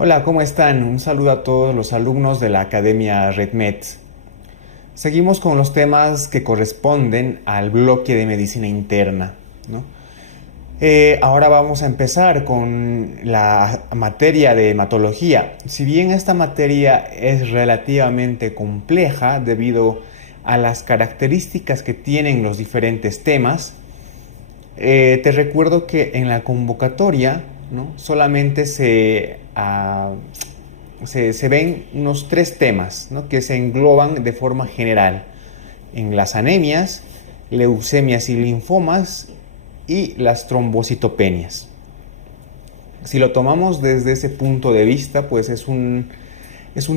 Hola, ¿cómo están? Un saludo a todos los alumnos de la Academia RedMed. Seguimos con los temas que corresponden al bloque de medicina interna, ¿no? Ahora vamos a empezar con la materia de hematología. Si bien esta materia es relativamente compleja debido a las características que tienen los diferentes temas, te recuerdo que en la convocatoria, ¿no?, solamente se ven unos 3 temas, ¿no?, que se engloban de forma general en las anemias, leucemias y linfomas y las trombocitopenias. Si lo tomamos desde ese punto de vista, pues es un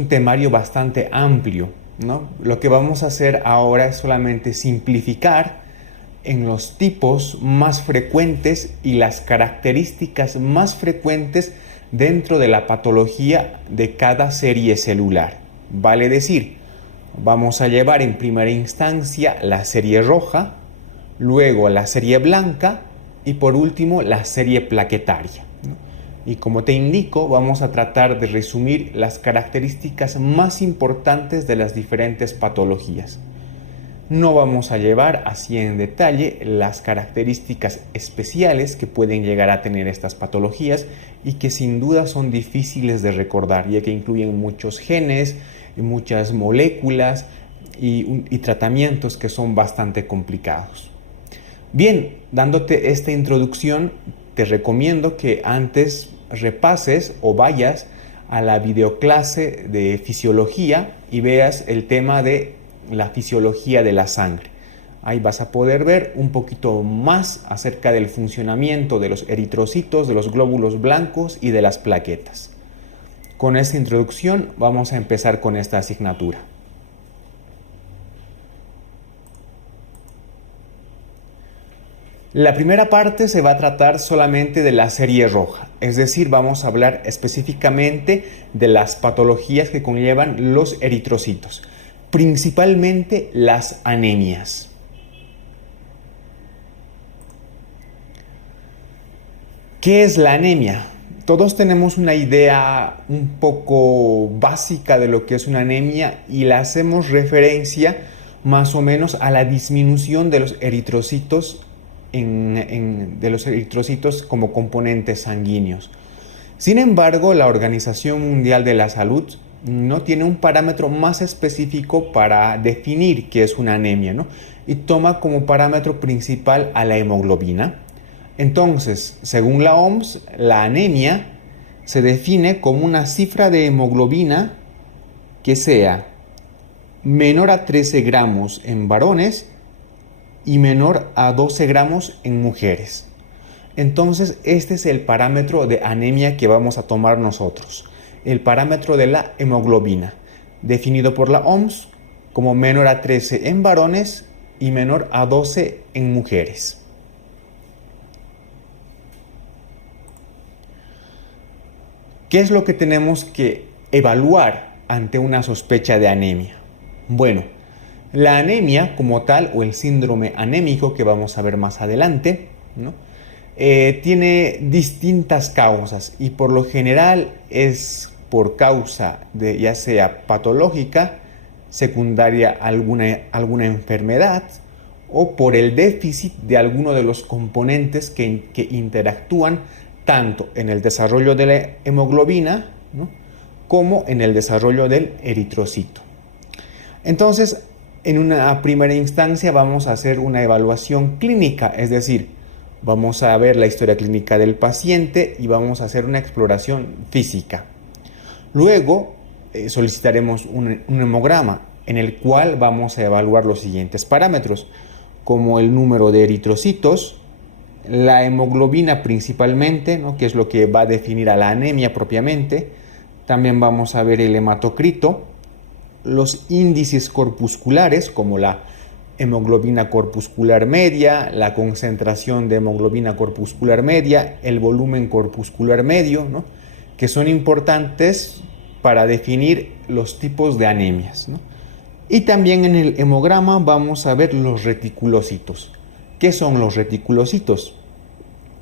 temario bastante amplio, ¿no? Lo que vamos a hacer ahora es solamente simplificar en los tipos más frecuentes y las características más frecuentes dentro de la patología de cada serie celular. Vale decir, vamos a llevar en primera instancia la serie roja, luego la serie blanca y por último la serie plaquetaria. Y como te indico, vamos a tratar de resumir las características más importantes de las diferentes patologías. No vamos a llevar así en detalle las características especiales que pueden llegar a tener estas patologías y que sin duda son difíciles de recordar, ya que incluyen muchos genes, muchas moléculas y tratamientos que son bastante complicados. Bien, dándote esta introducción, te recomiendo que antes repases o vayas a la videoclase de fisiología y veas el tema de la fisiología de la sangre. Ahí vas a poder ver un poquito más acerca del funcionamiento de los eritrocitos, de los glóbulos blancos y de las plaquetas. Con esta introducción vamos a empezar con esta asignatura. La primera parte se va a tratar solamente de la serie roja, es decir, vamos a hablar específicamente de las patologías que conllevan los eritrocitos, principalmente las anemias. ¿Qué es la anemia? Todos tenemos una idea un poco básica de lo que es una anemia y la hacemos referencia más o menos a la disminución de los eritrocitos como componentes sanguíneos. Sin embargo, la Organización Mundial de la Salud no tiene un parámetro más específico para definir qué es una anemia, ¿no? Y toma como parámetro principal a la hemoglobina. Entonces, según la OMS, la anemia se define como una cifra de hemoglobina que sea menor a 13 gramos en varones y menor a 12 gramos en mujeres. Entonces, este es el parámetro de anemia que vamos a tomar nosotros. El parámetro de la hemoglobina, definido por la OMS como menor a 13 en varones y menor a 12 en mujeres. ¿Qué es lo que tenemos que evaluar ante una sospecha de anemia? Bueno, la anemia como tal, o el síndrome anémico que vamos a ver más adelante, ¿no?, tiene distintas causas y por lo general es por causa de ya sea patológica, secundaria a alguna enfermedad o por el déficit de alguno de los componentes que interactúan tanto en el desarrollo de la hemoglobina, ¿no?, como en el desarrollo del eritrocito. Entonces, en una primera instancia vamos a hacer una evaluación clínica, es decir, vamos a ver la historia clínica del paciente y vamos a hacer una exploración física. Luego solicitaremos un hemograma en el cual vamos a evaluar los siguientes parámetros, como el número de eritrocitos, la hemoglobina principalmente, ¿no?, que es lo que va a definir a la anemia propiamente. También vamos a ver el hematocrito, los índices corpusculares como la hemoglobina corpuscular media, la concentración de hemoglobina corpuscular media, el volumen corpuscular medio, ¿no?, que son importantes para definir los tipos de anemias, ¿no? Y también en el hemograma vamos a ver los reticulocitos. ¿Qué son los reticulocitos?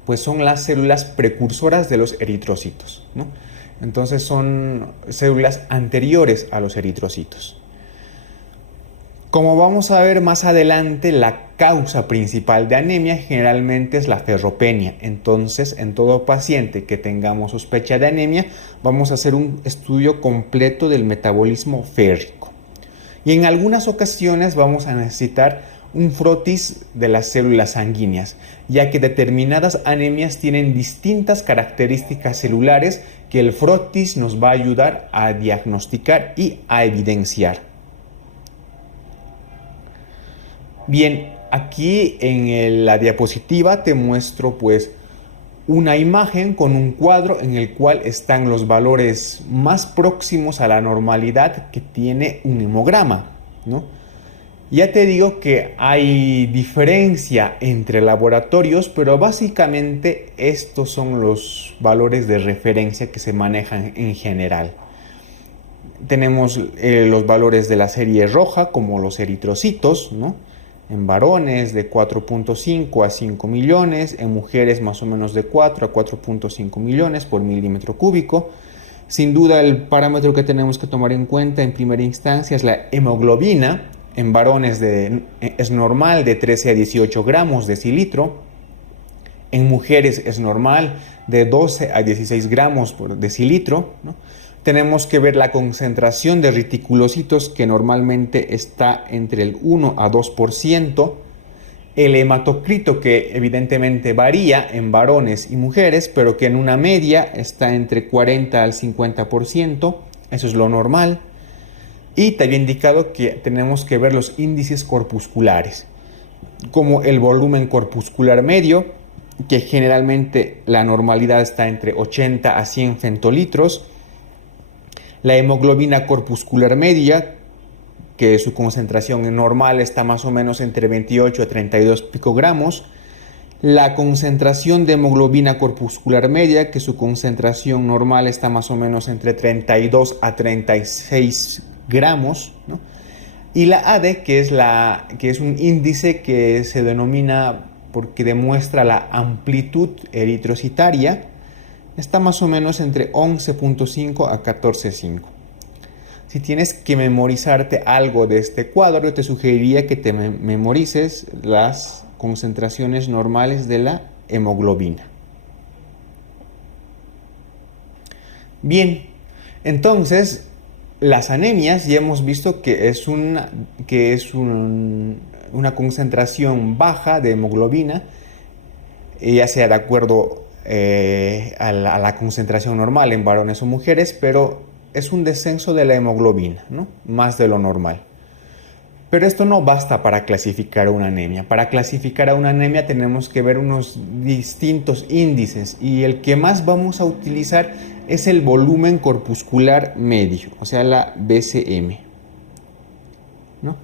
Pues son las células precursoras de los eritrocitos, ¿no? Entonces son células anteriores a los eritrocitos. Como vamos a ver más adelante, la causa principal de anemia generalmente es la ferropenia. Entonces, en todo paciente que tengamos sospecha de anemia, vamos a hacer un estudio completo del metabolismo férrico. Y en algunas ocasiones vamos a necesitar un frotis de las células sanguíneas, ya que determinadas anemias tienen distintas características celulares que el frotis nos va a ayudar a diagnosticar y a evidenciar. Bien, aquí en la diapositiva te muestro pues una imagen con un cuadro en el cual están los valores más próximos a la normalidad que tiene un hemograma, ¿no? Ya te digo que hay diferencia entre laboratorios, pero básicamente estos son los valores de referencia que se manejan en general. Tenemos los valores de la serie roja, como los eritrocitos, ¿no? En varones de 4.5 a 5 millones, en mujeres más o menos de 4 a 4.5 millones por milímetro cúbico. Sin duda el parámetro que tenemos que tomar en cuenta en primera instancia es la hemoglobina. En varones es normal de 13 a 18 gramos decilitro. En mujeres es normal de 12 a 16 gramos por decilitro, ¿no? Tenemos que ver la concentración de reticulocitos, que normalmente está entre el 1 a 2%. El hematocrito, que evidentemente varía en varones y mujeres, pero que en una media está entre 40 al 50%. Eso es lo normal. Y te había indicado que tenemos que ver los índices corpusculares, como el volumen corpuscular medio, que generalmente la normalidad está entre 80 a 100 femtolitros. La hemoglobina corpuscular media, que su concentración normal está más o menos entre 28 a 32 picogramos. La concentración de hemoglobina corpuscular media, que su concentración normal está más o menos entre 32 a 36 gramos, ¿no? Y la AD, que es un índice que se denomina porque demuestra la amplitud eritrocitaria, está más o menos entre 11.5 a 14.5. Si tienes que memorizarte algo de este cuadro, yo te sugeriría que te memorices las concentraciones normales de la hemoglobina. Bien, entonces las anemias ya hemos visto que es una concentración baja de hemoglobina, ya sea de acuerdo a la concentración normal en varones o mujeres, pero es un descenso de la hemoglobina, ¿no? Más de lo normal. Pero esto no basta para clasificar una anemia. Para clasificar a una anemia tenemos que ver unos distintos índices, y el que más vamos a utilizar es el volumen corpuscular medio, o sea, la BCM, ¿no?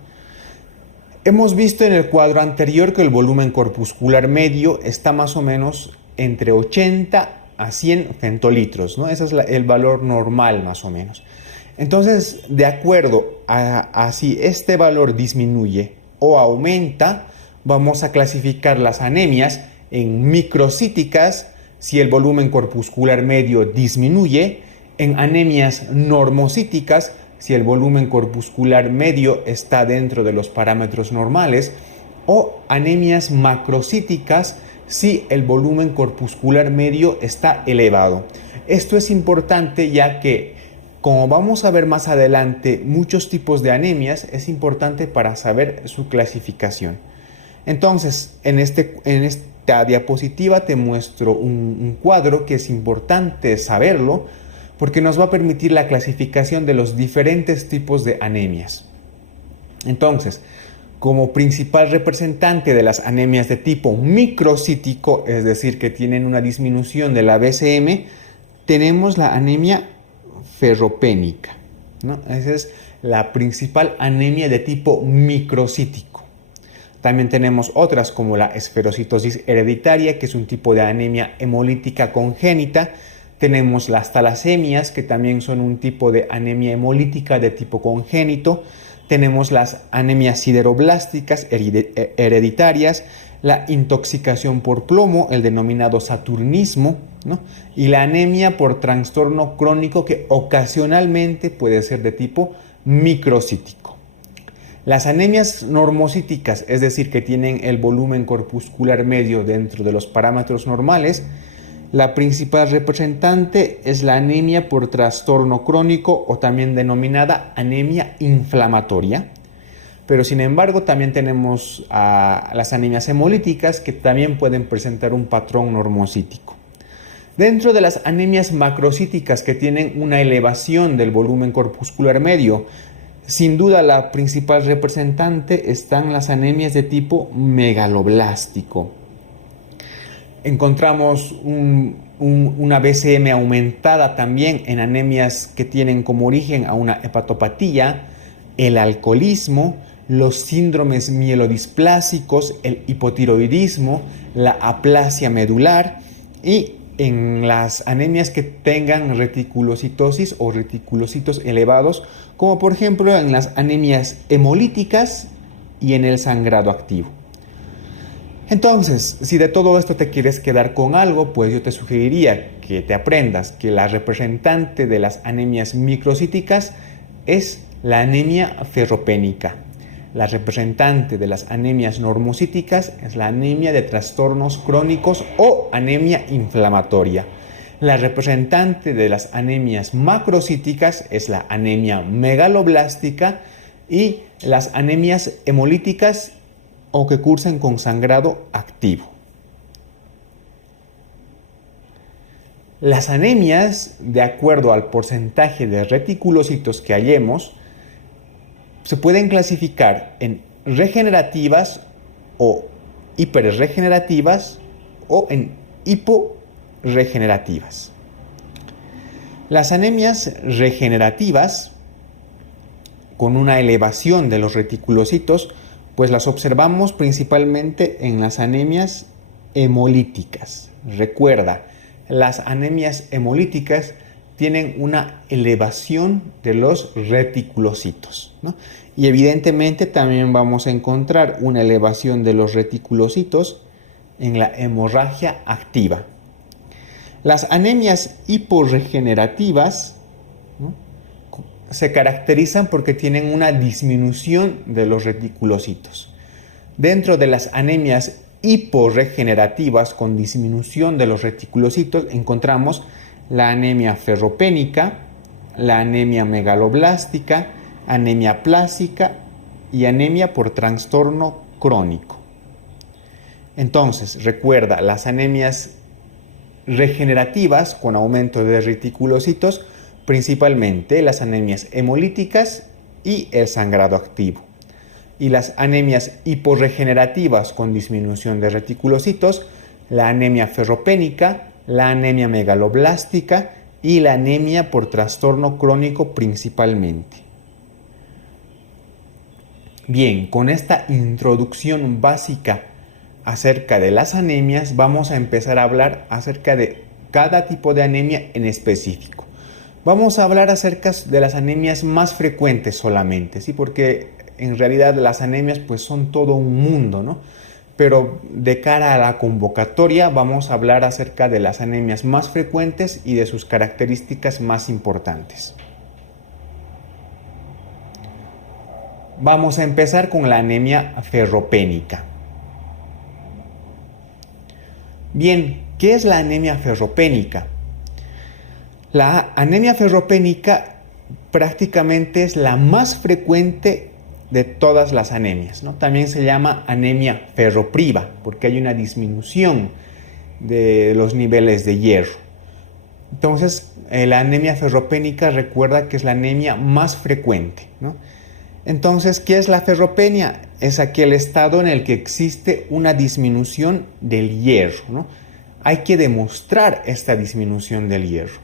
Hemos visto en el cuadro anterior que el volumen corpuscular medio está más o menos entre 80 a 100 femtolitros, ¿no? Ese es el valor normal más o menos. Entonces, de acuerdo a si este valor disminuye o aumenta, vamos a clasificar las anemias en microcíticas si el volumen corpuscular medio disminuye, en anemias normocíticas si el volumen corpuscular medio está dentro de los parámetros normales, o anemias macrocíticas si el volumen corpuscular medio está elevado. Esto es importante ya que, como vamos a ver más adelante, muchos tipos de anemias es importante para saber su clasificación. Entonces, en esta diapositiva te muestro un cuadro que es importante saberlo porque nos va a permitir la clasificación de los diferentes tipos de anemias. Entonces, como principal representante de las anemias de tipo microcítico, es decir, que tienen una disminución de la BCM, tenemos la anemia ferropénica, ¿no? Esa es la principal anemia de tipo microcítico. También tenemos otras como la esferocitosis hereditaria, que es un tipo de anemia hemolítica congénita. Tenemos las talasemias, que también son un tipo de anemia hemolítica de tipo congénito. Tenemos las anemias sideroblásticas hereditarias, la intoxicación por plomo, el denominado saturnismo, ¿no? Y la anemia por trastorno crónico que ocasionalmente puede ser de tipo microcítico. Las anemias normocíticas, es decir, que tienen el volumen corpuscular medio dentro de los parámetros normales, la principal representante es la anemia por trastorno crónico o también denominada anemia inflamatoria. Pero sin embargo también tenemos las anemias hemolíticas que también pueden presentar un patrón normocítico. Dentro de las anemias macrocíticas que tienen una elevación del volumen corpuscular medio, sin duda la principal representante están las anemias de tipo megaloblástico. Encontramos una BCM aumentada también en anemias que tienen como origen a una hepatopatía, el alcoholismo, los síndromes mielodisplásicos, el hipotiroidismo, la aplasia medular y en las anemias que tengan reticulocitosis o reticulocitos elevados, como por ejemplo en las anemias hemolíticas y en el sangrado activo. Entonces, si de todo esto te quieres quedar con algo, pues yo te sugeriría que te aprendas que la representante de las anemias microcíticas es la anemia ferropénica. La representante de las anemias normocíticas es la anemia de trastornos crónicos o anemia inflamatoria. La representante de las anemias macrocíticas es la anemia megaloblástica y las anemias hemolíticas o que cursan con sangrado activo. Las anemias, de acuerdo al porcentaje de reticulocitos que hallemos, se pueden clasificar en regenerativas o hiperregenerativas o en hiporregenerativas. Las anemias regenerativas, con una elevación de los reticulocitos, pues las observamos principalmente en las anemias hemolíticas. Recuerda, las anemias hemolíticas tienen una elevación de los reticulocitos, ¿no? Y evidentemente también vamos a encontrar una elevación de los reticulocitos en la hemorragia activa. Las anemias hiporregenerativas, ¿no?, se caracterizan porque tienen una disminución de los reticulocitos. Dentro de las anemias hiporregenerativas con disminución de los reticulocitos encontramos la anemia ferropénica, la anemia megaloblástica, anemia plásica y anemia por trastorno crónico. Entonces, recuerda, las anemias regenerativas con aumento de reticulocitos, principalmente las anemias hemolíticas y el sangrado activo. Y las anemias hiporregenerativas con disminución de reticulocitos, la anemia ferropénica, la anemia megaloblástica y la anemia por trastorno crónico principalmente. Bien, con esta introducción básica acerca de las anemias, vamos a empezar a hablar acerca de cada tipo de anemia en específico. Vamos a hablar acerca de las anemias más frecuentes solamente, ¿sí? Porque en realidad las anemias pues son todo un mundo, ¿no? Pero de cara a la convocatoria vamos a hablar acerca de las anemias más frecuentes y de sus características más importantes. Vamos a empezar con la anemia ferropénica. Bien, ¿qué es la anemia ferropénica? La anemia ferropénica prácticamente es la más frecuente de todas las anemias, ¿no? También se llama anemia ferropriva porque hay una disminución de los niveles de hierro. Entonces, la anemia ferropénica, recuerda que es la anemia más frecuente, ¿no? Entonces, ¿qué es la ferropenia? Es aquel estado en el que existe una disminución del hierro, ¿no? Hay que demostrar esta disminución del hierro.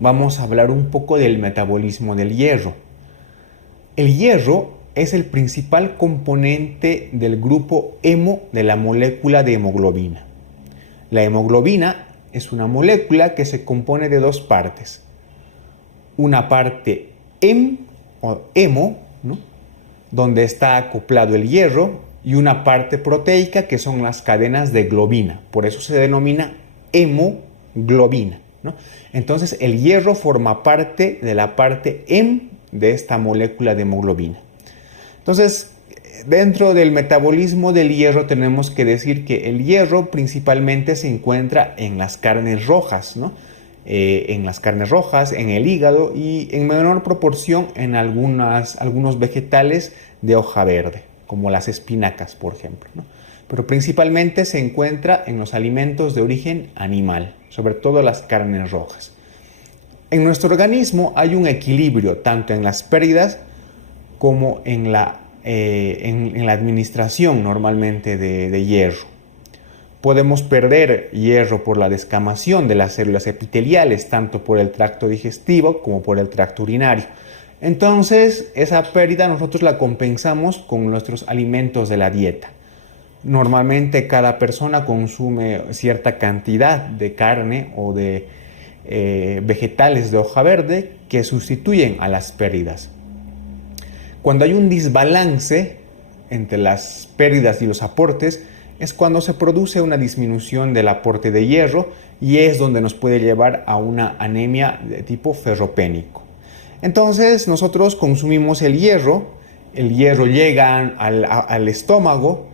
Vamos a hablar un poco del metabolismo del hierro. El hierro es el principal componente del grupo hemo de la molécula de hemoglobina. La hemoglobina es una molécula que se compone de dos partes. Una parte hem o hemo, ¿no?, donde está acoplado el hierro, y una parte proteica que son las cadenas de globina. Por eso se denomina hemoglobina, ¿no? Entonces el hierro forma parte de la parte hem de esta molécula de hemoglobina. Entonces, dentro del metabolismo del hierro tenemos que decir que el hierro principalmente se encuentra en las carnes rojas, ¿no? En las carnes rojas, en el hígado y en menor proporción en algunos vegetales de hoja verde, como las espinacas, por ejemplo, ¿no? Pero principalmente se encuentra en los alimentos de origen animal, sobre todo las carnes rojas. En nuestro organismo hay un equilibrio tanto en las pérdidas como en la administración normalmente de hierro. Podemos perder hierro por la descamación de las células epiteliales, tanto por el tracto digestivo como por el tracto urinario. Entonces, esa pérdida nosotros la compensamos con nuestros alimentos de la dieta. Normalmente cada persona consume cierta cantidad de carne o de vegetales de hoja verde que sustituyen a las pérdidas. Cuando hay un desbalance entre las pérdidas y los aportes, es cuando se produce una disminución del aporte de hierro y es donde nos puede llevar a una anemia de tipo ferropénico. Entonces nosotros consumimos el hierro llega al estómago,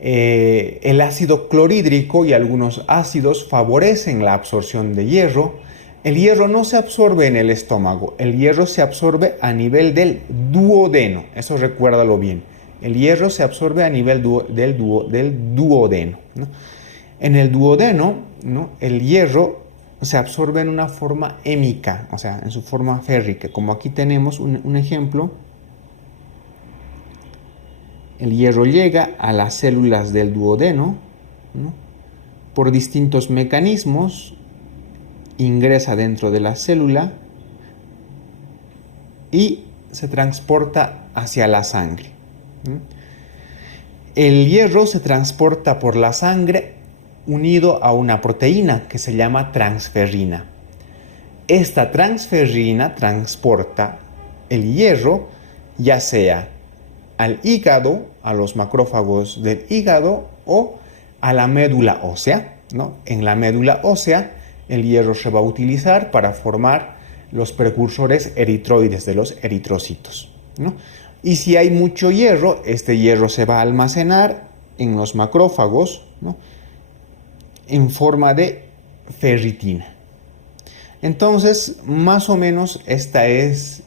el ácido clorhídrico y algunos ácidos favorecen la absorción de hierro. El hierro no se absorbe en el estómago, el hierro se absorbe a nivel del duodeno, eso recuérdalo bien. El hierro se absorbe a nivel del duodeno, ¿no? En el duodeno, ¿no?, el hierro se absorbe en una forma hémica, o sea, en su forma férrica, como aquí tenemos un ejemplo. El hierro llega a las células del duodeno, ¿no?, por distintos mecanismos, ingresa dentro de la célula y se transporta hacia la sangre. El hierro se transporta por la sangre unido a una proteína que se llama transferrina. Esta transferrina transporta el hierro ya sea al hígado, a los macrófagos del hígado o a la médula ósea, ¿no? En la médula ósea el hierro se va a utilizar para formar los precursores eritroides de los eritrocitos, ¿no? Y si hay mucho hierro, este hierro se va a almacenar en los macrófagos, ¿no?, en forma de ferritina. Entonces, más o menos esta es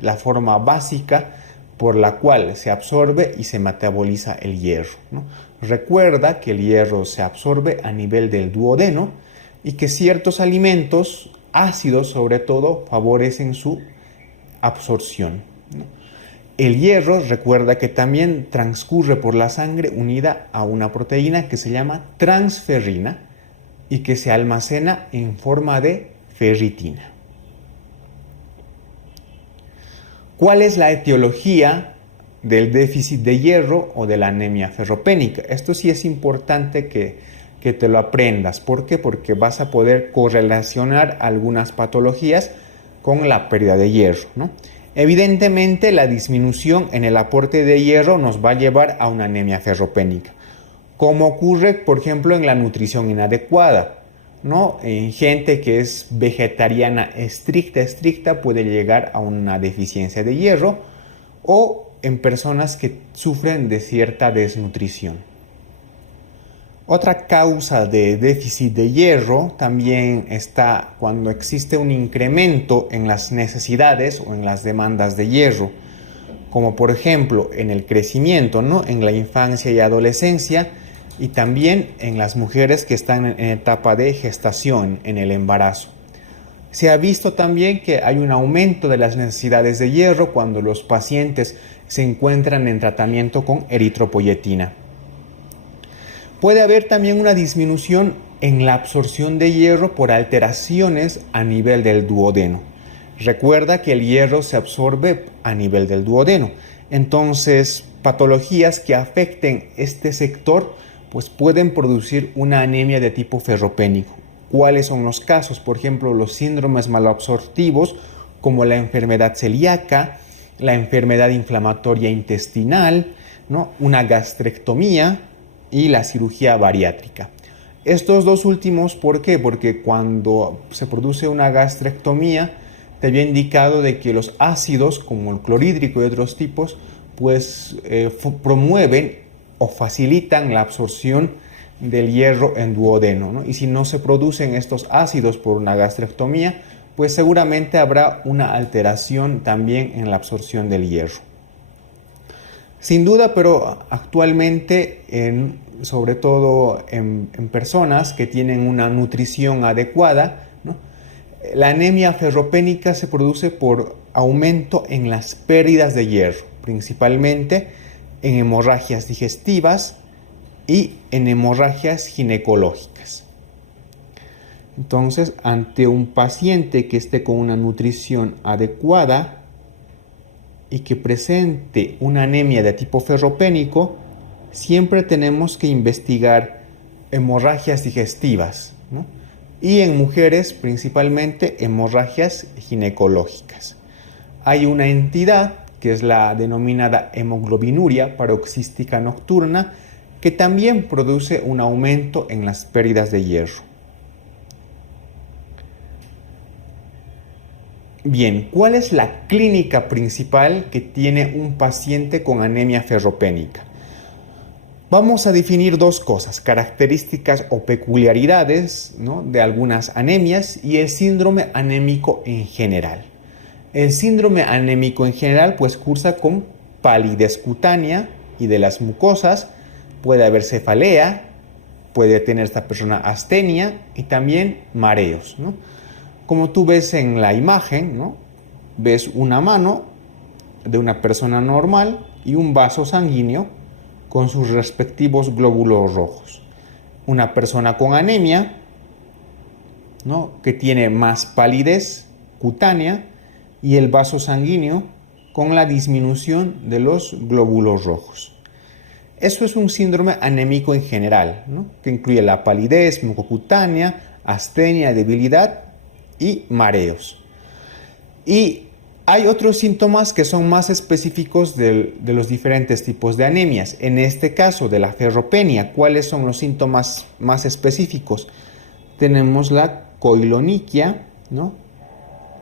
la forma básica por la cual se absorbe y se metaboliza el hierro, ¿no? Recuerda que el hierro se absorbe a nivel del duodeno y que ciertos alimentos ácidos, sobre todo, favorecen su absorción, ¿no? El hierro, recuerda que también transcurre por la sangre unida a una proteína que se llama transferrina y que se almacena en forma de ferritina. ¿Cuál es la etiología del déficit de hierro o de la anemia ferropénica? Esto sí es importante que te lo aprendas. ¿Por qué? Porque vas a poder correlacionar algunas patologías con la pérdida de hierro, ¿no? Evidentemente, la disminución en el aporte de hierro nos va a llevar a una anemia ferropénica, como ocurre, por ejemplo, en la nutrición inadecuada, ¿no? En gente que es vegetariana estricta puede llegar a una deficiencia de hierro, o en personas que sufren de cierta desnutrición. Otra causa de déficit de hierro también está cuando existe un incremento en las necesidades o en las demandas de hierro, como por ejemplo en el crecimiento, ¿no?, en la infancia y adolescencia, y también en las mujeres que están en etapa de gestación, en el embarazo. Se ha visto también que hay un aumento de las necesidades de hierro cuando los pacientes se encuentran en tratamiento con eritropoyetina. Puede haber también una disminución en la absorción de hierro por alteraciones a nivel del duodeno. Recuerda que el hierro se absorbe a nivel del duodeno. Entonces, patologías que afecten este sector pues pueden producir una anemia de tipo ferropénico. ¿Cuáles son los casos? Por ejemplo, los síndromes malabsortivos como la enfermedad celíaca, la enfermedad inflamatoria intestinal, ¿no? Una gastrectomía y la cirugía bariátrica. Estos dos últimos, ¿por qué? Porque cuando se produce una gastrectomía, te había indicado de que los ácidos, como el clorhídrico y otros tipos, pues promueven o facilitan la absorción del hierro en duodeno, ¿no? Y si no se producen estos ácidos por una gastrectomía, pues seguramente habrá una alteración también en la absorción del hierro. Sin duda, pero actualmente, sobre todo en personas que tienen una nutrición adecuada, ¿no? La anemia ferropénica se produce por aumento en las pérdidas de hierro, principalmente en hemorragias digestivas y en hemorragias ginecológicas. Entonces, ante un paciente que esté con una nutrición adecuada y que presente una anemia de tipo ferropénico, siempre tenemos que investigar hemorragias digestivas, ¿no? Y en mujeres principalmente hemorragias ginecológicas. Hay una entidad que es la denominada hemoglobinuria paroxística nocturna, que también produce un aumento en las pérdidas de hierro. Bien, ¿cuál es la clínica principal que tiene un paciente con anemia ferropénica? Vamos a definir dos cosas, características o peculiaridades, ¿no?, de algunas anemias y el síndrome anémico en general. El síndrome anémico en general pues cursa con palidez cutánea y de las mucosas, puede haber cefalea, puede tener esta persona astenia y también mareos, ¿no? Como tú ves en la imagen, ¿no?, ves una mano de una persona normal y un vaso sanguíneo con sus respectivos glóbulos rojos. Una persona con anemia, ¿no?, que tiene más palidez cutánea y el vaso sanguíneo con la disminución de los glóbulos rojos. Eso es un síndrome anémico en general, ¿no?, que incluye la palidez mucocutánea, astenia, debilidad y mareos. Y hay otros síntomas que son más específicos de los diferentes tipos de anemias. En este caso de la ferropenia, ¿cuáles son los síntomas más específicos? Tenemos la coiloniquia, ¿no?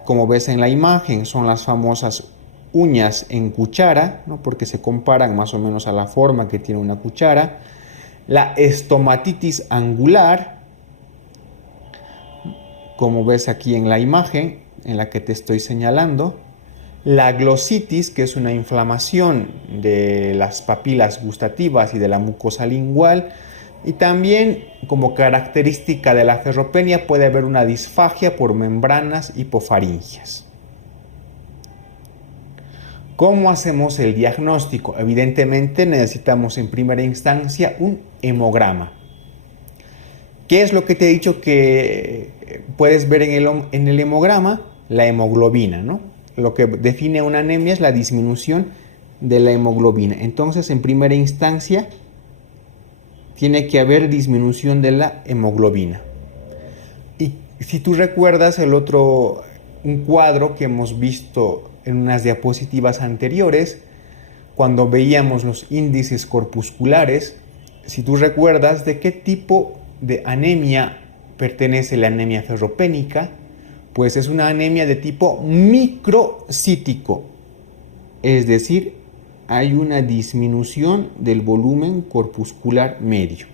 Como ves en la imagen, son las famosas uñas en cuchara, ¿no?, porque se comparan más o menos a la forma que tiene una cuchara. La estomatitis angular, como ves aquí en la imagen en la que te estoy señalando. La glositis, que es una inflamación de las papilas gustativas y de la mucosa lingual. Y también, como característica de la ferropenia, puede haber una disfagia por membranas hipofaringias. ¿Cómo hacemos el diagnóstico? Evidentemente necesitamos en primera instancia un hemograma. ¿Qué es lo que te he dicho que puedes ver en el hemograma? La hemoglobina, ¿no? Lo que define una anemia es la disminución de la hemoglobina. Entonces, en primera instancia, tiene que haber disminución de la hemoglobina. Y si tú recuerdas un cuadro que hemos visto en unas diapositivas anteriores, cuando veíamos los índices corpusculares, si tú recuerdas de qué tipo de anemia pertenece la anemia ferropénica, pues es una anemia de tipo microcítico, es decir, hay una disminución del volumen corpuscular medio.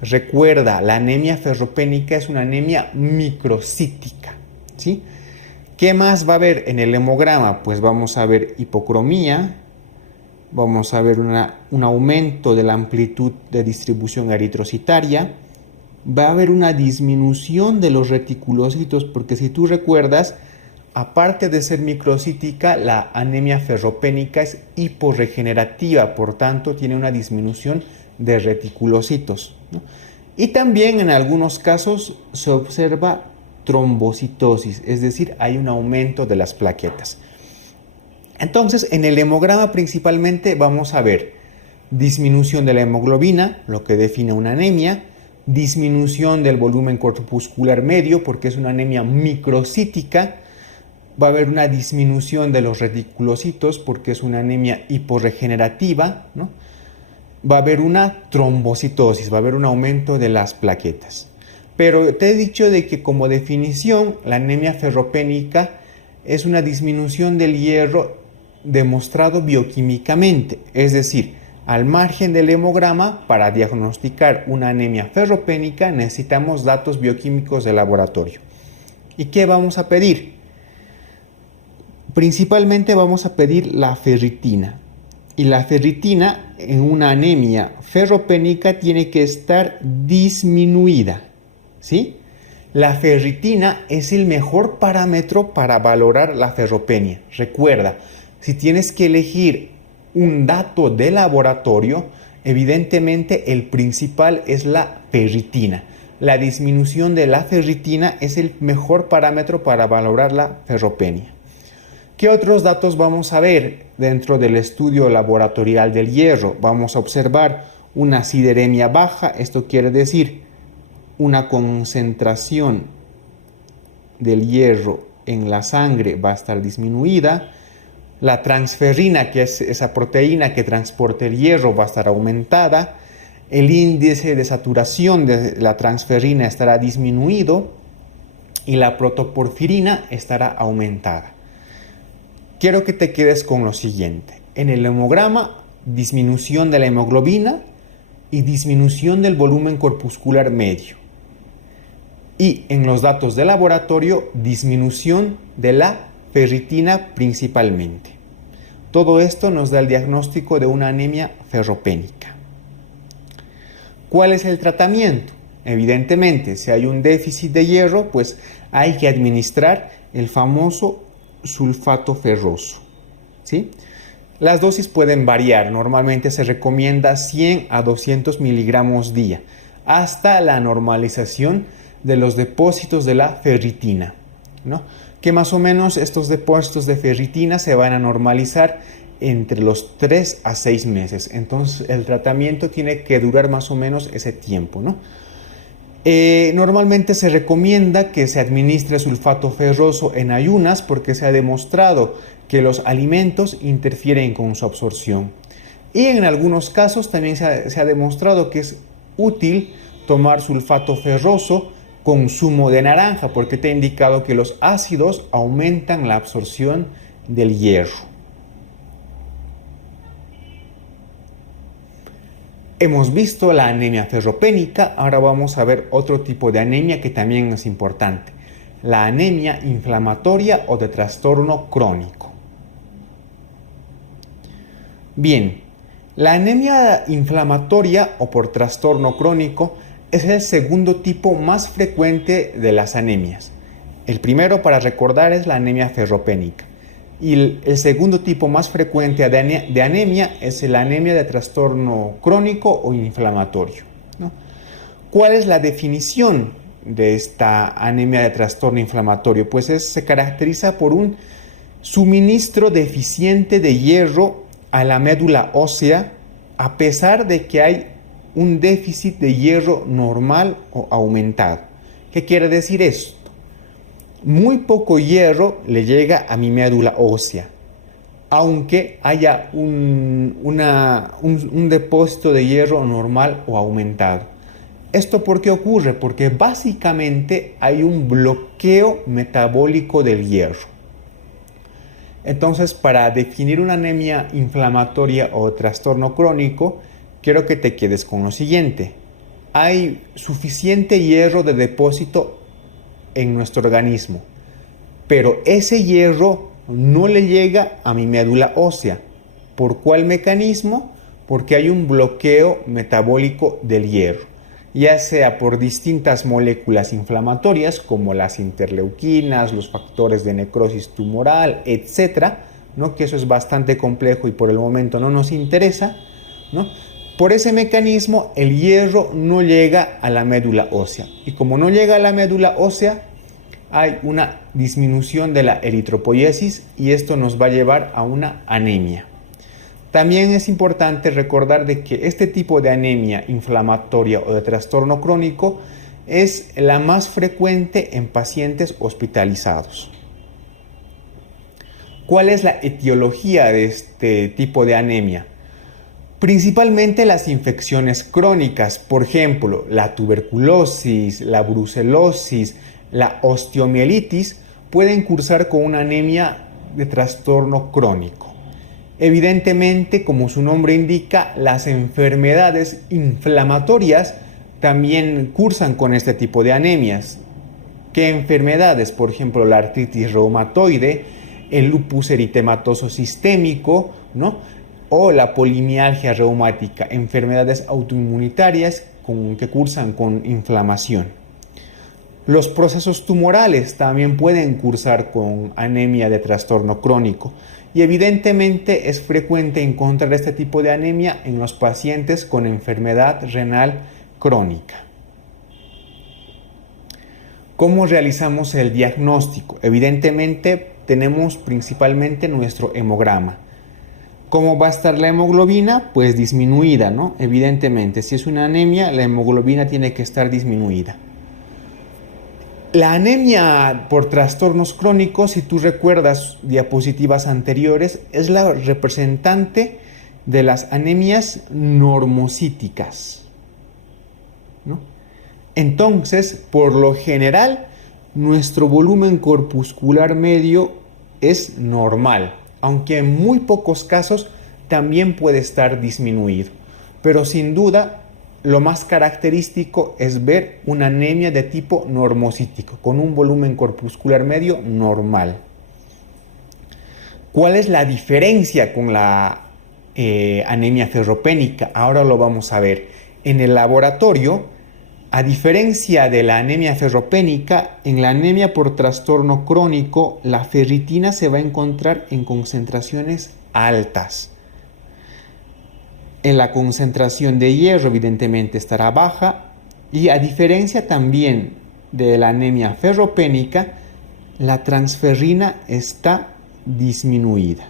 Recuerda, la anemia ferropénica es una anemia microcítica, ¿sí? ¿Qué más va a haber en el hemograma? Pues vamos a ver hipocromía, vamos a ver un aumento de la amplitud de distribución eritrocitaria, va a haber una disminución de los reticulocitos, porque si tú recuerdas, aparte de ser microcítica, la anemia ferropénica es hiporregenerativa, por tanto tiene una disminución de reticulocitos, ¿no? Y también en algunos casos se observa trombocitosis, es decir, hay un aumento de las plaquetas. Entonces, en el hemograma principalmente vamos a ver disminución de la hemoglobina, lo que define una anemia, disminución del volumen corpuscular medio, porque es una anemia microcítica, Va a haber una disminución de los reticulocitos porque es una anemia hiporregenerativa, ¿no? Va a haber una trombocitosis, va a haber un aumento de las plaquetas. Pero te he dicho de que como definición la anemia ferropénica es una disminución del hierro demostrado bioquímicamente, es decir, al margen del hemograma, para diagnosticar una anemia ferropénica necesitamos datos bioquímicos de laboratorio. ¿Y qué vamos a pedir? Principalmente vamos a pedir la ferritina. Y la ferritina en una anemia ferropénica tiene que estar disminuida, ¿sí? La ferritina es el mejor parámetro para valorar la ferropenia. Recuerda, si tienes que elegir un dato de laboratorio, evidentemente el principal es la ferritina. La disminución de la ferritina es el mejor parámetro para valorar la ferropenia. ¿Qué otros datos vamos a ver dentro del estudio laboratorial del hierro? Vamos a observar una sideremia baja, esto quiere decir una concentración del hierro en la sangre va a estar disminuida. La transferrina, que es esa proteína que transporta el hierro, va a estar aumentada. El índice de saturación de la transferrina estará disminuido y la protoporfirina estará aumentada. Quiero que te quedes con lo siguiente. En el hemograma, disminución de la hemoglobina y disminución del volumen corpuscular medio. Y en los datos de laboratorio, disminución de la ferritina principalmente. Todo esto nos da el diagnóstico de una anemia ferropénica. ¿Cuál es el tratamiento? Evidentemente, si hay un déficit de hierro, pues hay que administrar el famoso sulfato ferroso, ¿sí? Las dosis pueden variar, normalmente se recomienda 100 a 200 miligramos día, hasta la normalización de los depósitos de la ferritina, ¿no? Que más o menos estos depósitos de ferritina se van a normalizar entre los 3 a 6 meses, entonces el tratamiento tiene que durar más o menos ese tiempo, ¿no? Normalmente se recomienda que se administre sulfato ferroso en ayunas porque se ha demostrado que los alimentos interfieren con su absorción. Y en algunos casos también se ha demostrado que es útil tomar sulfato ferroso con zumo de naranja porque te he indicado que los ácidos aumentan la absorción del hierro. Hemos visto la anemia ferropénica, ahora vamos a ver otro tipo de anemia que también es importante, la anemia inflamatoria o de trastorno crónico. Bien, la anemia inflamatoria o por trastorno crónico es el segundo tipo más frecuente de las anemias. El primero para recordar es la anemia ferropénica. Y el segundo tipo más frecuente de anemia es la anemia de trastorno crónico o inflamatorio, ¿no? ¿Cuál es la definición de esta anemia de trastorno inflamatorio? Pues se caracteriza por un suministro deficiente de hierro a la médula ósea a pesar de que hay un déficit de hierro normal o aumentado. ¿Qué quiere decir esto? Muy poco hierro le llega a mi médula ósea, aunque haya un depósito de hierro normal o aumentado. ¿Esto por qué ocurre? Porque básicamente hay un bloqueo metabólico del hierro. Entonces, para definir una anemia inflamatoria o trastorno crónico, quiero que te quedes con lo siguiente. Hay suficiente hierro de depósito en nuestro organismo, pero ese hierro no le llega a mi médula ósea. ¿Por cuál mecanismo? Porque hay un bloqueo metabólico del hierro, ya sea por distintas moléculas inflamatorias como las interleuquinas, los factores de necrosis tumoral, etcétera, ¿no? Que eso es bastante complejo y por el momento no nos interesa, ¿no? Por ese mecanismo el hierro no llega a la médula ósea y como no llega a la médula ósea hay una disminución de la eritropoiesis y esto nos va a llevar a una anemia. También es importante recordar de que este tipo de anemia inflamatoria o de trastorno crónico es la más frecuente en pacientes hospitalizados. ¿Cuál es la etiología de este tipo de anemia? Principalmente las infecciones crónicas, por ejemplo, la tuberculosis, la brucelosis, la osteomielitis, pueden cursar con una anemia de trastorno crónico. Evidentemente, como su nombre indica, las enfermedades inflamatorias también cursan con este tipo de anemias. ¿Qué enfermedades? Por ejemplo, la artritis reumatoide, el lupus eritematoso sistémico, ¿no? O la polimialgia reumática, enfermedades autoinmunitarias que cursan con inflamación. Los procesos tumorales también pueden cursar con anemia de trastorno crónico y evidentemente es frecuente encontrar este tipo de anemia en los pacientes con enfermedad renal crónica. ¿Cómo realizamos el diagnóstico? Evidentemente tenemos principalmente nuestro hemograma. ¿Cómo va a estar la hemoglobina? Pues disminuida, ¿no? Evidentemente, si es una anemia, la hemoglobina tiene que estar disminuida. La anemia por trastornos crónicos, si tú recuerdas diapositivas anteriores, es la representante de las anemias normocíticas, ¿no? Entonces, por lo general, nuestro volumen corpuscular medio es normal, aunque en muy pocos casos también puede estar disminuido. Pero sin duda, lo más característico es ver una anemia de tipo normocítico, con un volumen corpuscular medio normal. ¿Cuál es la diferencia con la anemia ferropénica? Ahora lo vamos a ver. En el laboratorio, a diferencia de la anemia ferropénica, en la anemia por trastorno crónico, la ferritina se va a encontrar en concentraciones altas. En la concentración de hierro, evidentemente, estará baja. Y a diferencia también de la anemia ferropénica, la transferrina está disminuida,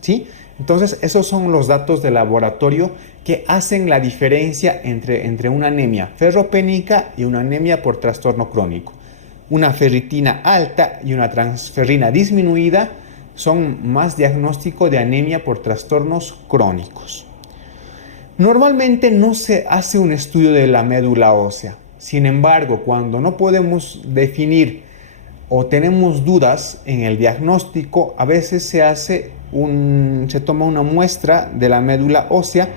¿sí? Entonces, esos son los datos de laboratorio que hacen la diferencia entre una anemia ferropénica y una anemia por trastorno crónico. Una ferritina alta y una transferrina disminuida son más diagnóstico de anemia por trastornos crónicos. Normalmente no se hace un estudio de la médula ósea. Sin embargo, cuando no podemos definir o tenemos dudas en el diagnóstico, a veces se toma una muestra de la médula ósea.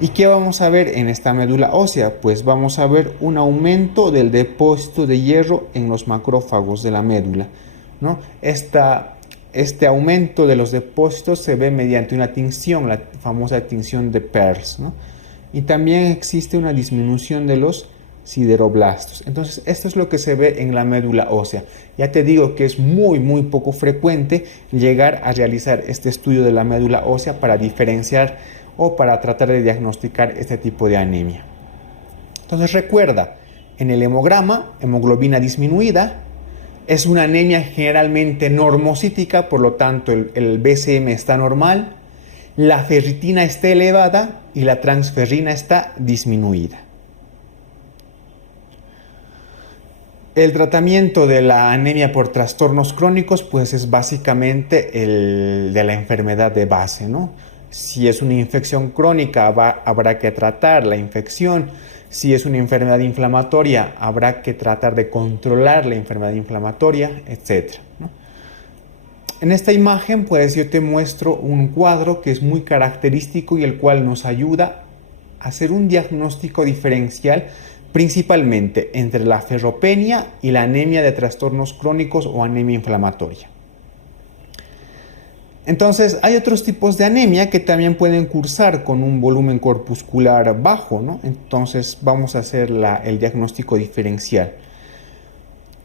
¿Y qué vamos a ver en esta médula ósea? Pues vamos a ver un aumento del depósito de hierro en los macrófagos de la médula, ¿no? Este aumento de los depósitos se ve mediante una tinción, la famosa tinción de Pearls, ¿no? Y también existe una disminución de los sideroblastos. Entonces, esto es lo que se ve en la médula ósea. Ya te digo que es muy poco frecuente llegar a realizar este estudio de la médula ósea para diferenciar o para tratar de diagnosticar este tipo de anemia. Entonces, recuerda, en el hemograma, hemoglobina disminuida, es una anemia generalmente normocítica, por lo tanto el BCM está normal, la ferritina está elevada y la transferrina está disminuida. El tratamiento de la anemia por trastornos crónicos pues es básicamente el de la enfermedad de base, ¿no? Si es una infección crónica habrá que tratar la infección. Si es una enfermedad inflamatoria habrá que tratar de controlar la enfermedad inflamatoria, etc., ¿no? En esta imagen pues yo te muestro un cuadro que es muy característico y el cual nos ayuda a hacer un diagnóstico diferencial principalmente entre la ferropenia y la anemia de trastornos crónicos o anemia inflamatoria. Entonces, hay otros tipos de anemia que también pueden cursar con un volumen corpuscular bajo, ¿no? Entonces, vamos a hacer el diagnóstico diferencial.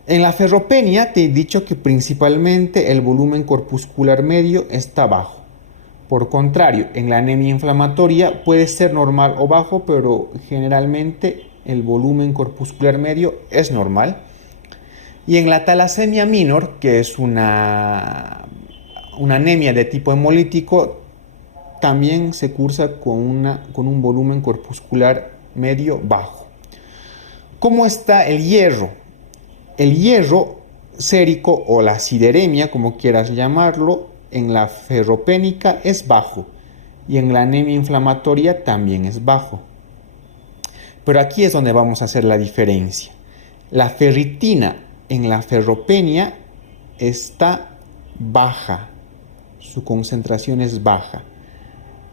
En la ferropenia te he dicho que principalmente el volumen corpuscular medio está bajo. Por contrario, en la anemia inflamatoria puede ser normal o bajo, pero generalmente el volumen corpuscular medio es normal. Y en la talasemia minor, que es una anemia de tipo hemolítico, también se cursa con un volumen corpuscular medio bajo. ¿Cómo está el hierro? El hierro sérico o la sideremia, como quieras llamarlo, en la ferropénica es bajo y en la anemia inflamatoria también es bajo. Pero aquí es donde vamos a hacer la diferencia. La ferritina en la ferropenia está baja, su concentración es baja.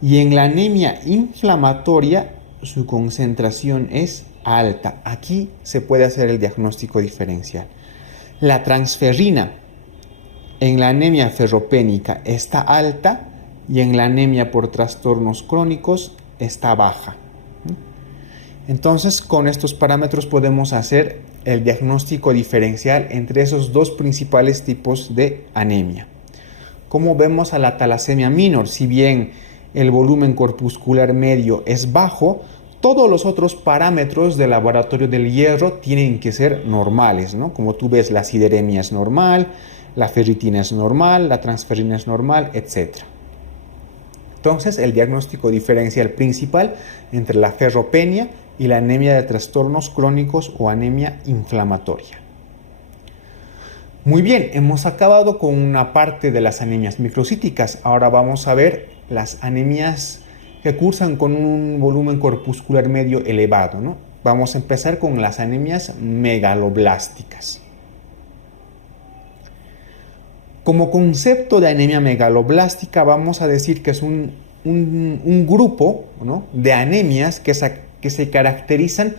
Y en la anemia inflamatoria su concentración es alta. Aquí se puede hacer el diagnóstico diferencial. La transferrina en la anemia ferropénica está alta y en la anemia por trastornos crónicos está baja. Entonces, con estos parámetros podemos hacer el diagnóstico diferencial entre esos dos principales tipos de anemia. Como vemos a la talasemia minor, si bien el volumen corpuscular medio es bajo, todos los otros parámetros del laboratorio del hierro tienen que ser normales, ¿no? Como tú ves, la sideremia es normal, la ferritina es normal, la transferrina es normal, etc. Entonces, el diagnóstico diferencial principal entre la ferropenia y la anemia de trastornos crónicos o anemia inflamatoria. Muy bien, hemos acabado con una parte de las anemias microcíticas. Ahora vamos a ver las anemias que cursan con un volumen corpuscular medio elevado, ¿no? Vamos a empezar con las anemias megaloblásticas. Como concepto de anemia megaloblástica vamos a decir que es un grupo, ¿no?, de anemias que se caracterizan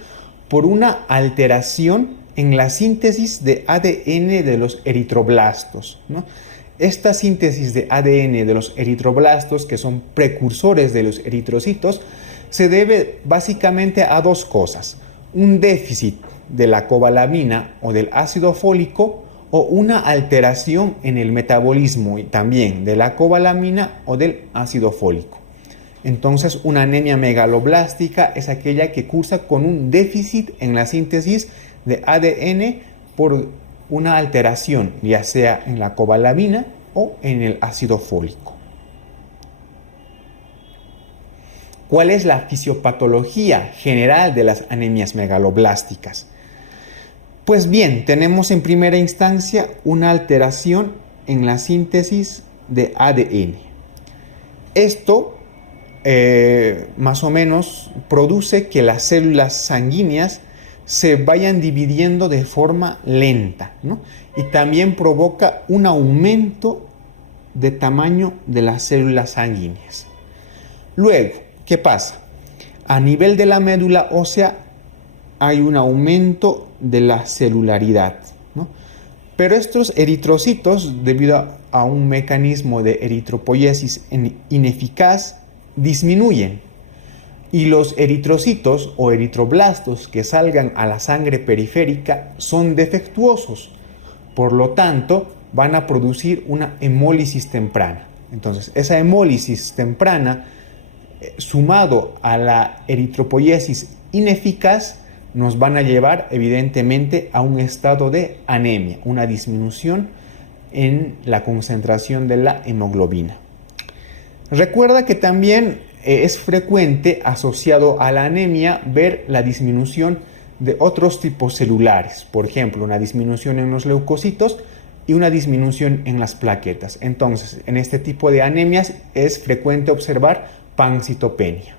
por una alteración en la síntesis de ADN de los eritroblastos, ¿no? Esta síntesis de ADN de los eritroblastos, que son precursores de los eritrocitos, se debe básicamente a dos cosas: un déficit de la cobalamina o del ácido fólico, o una alteración en el metabolismo y también de la cobalamina o del ácido fólico. Entonces, una anemia megaloblástica es aquella que cursa con un déficit en la síntesis de ADN por una alteración, ya sea en la cobalamina o en el ácido fólico. ¿Cuál es la fisiopatología general de las anemias megaloblásticas? Pues bien, tenemos en primera instancia una alteración en la síntesis de ADN. Esto más o menos produce que las células sanguíneas se vayan dividiendo de forma lenta, ¿no? Y también provoca un aumento de tamaño de las células sanguíneas. Luego, ¿qué pasa? A nivel de la médula ósea hay un aumento de la celularidad, ¿no? Pero estos eritrocitos, debido a un mecanismo de eritropoiesis ineficaz, disminuyen. Y los eritrocitos o eritroblastos que salgan a la sangre periférica son defectuosos. Por lo tanto, van a producir una hemólisis temprana. Entonces, esa hemólisis temprana, sumado a la eritropoiesis ineficaz, nos van a llevar evidentemente a un estado de anemia, una disminución en la concentración de la hemoglobina. Recuerda que también es frecuente, asociado a la anemia, ver la disminución de otros tipos celulares, por ejemplo, una disminución en los leucocitos y una disminución en las plaquetas. Entonces, en este tipo de anemias es frecuente observar pancitopenia.